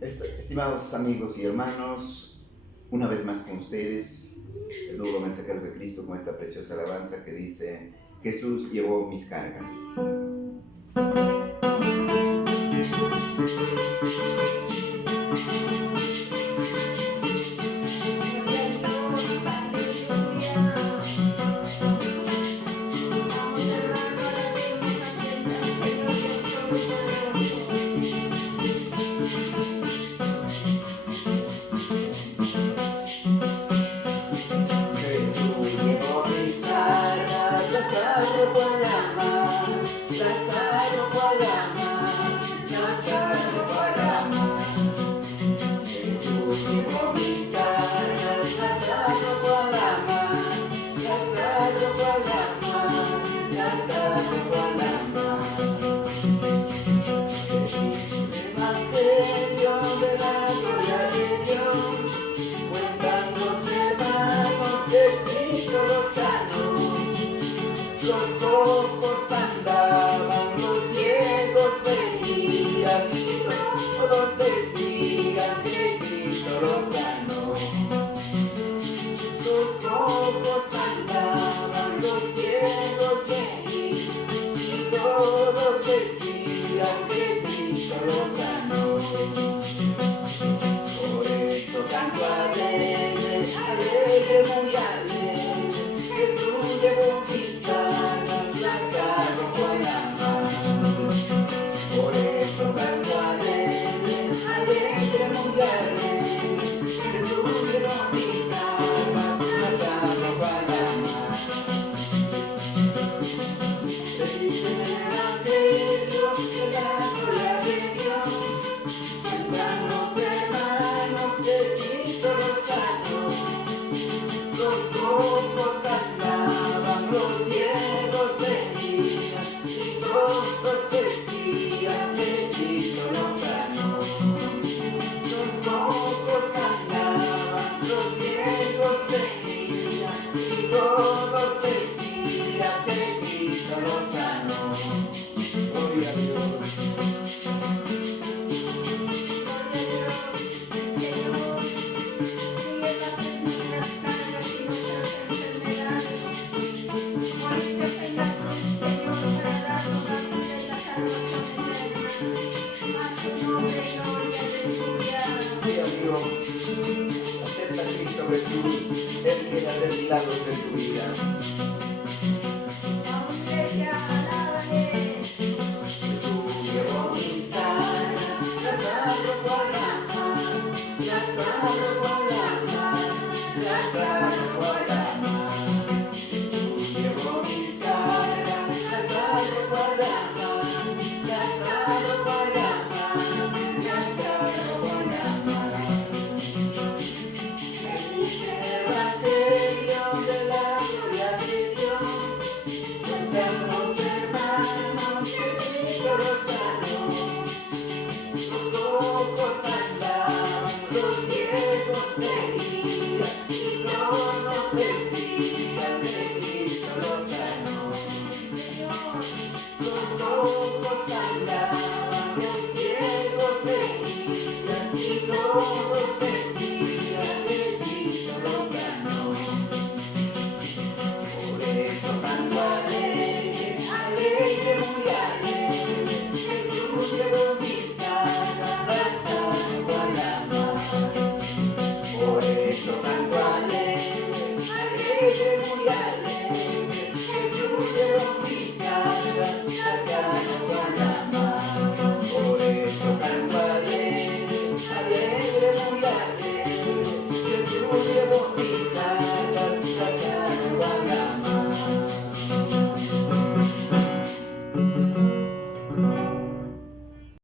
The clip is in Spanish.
Estimados amigos y hermanos, una vez más con ustedes, el duro mensajero de Cristo, con esta preciosa alabanza que dice: Jesús llevó mis cargas. Acepta a Cristo Jesús, Él quiere hacer milagros en tu vida. Jesús llevó mis cargas, las arrojó al mar, las arrojó al mar, las arrojó al mar. Jesús llevó mis cargas, las arrojó al mar, las arrojó al mar, las arrojó al mar. Todos decían que Cristo los sanó.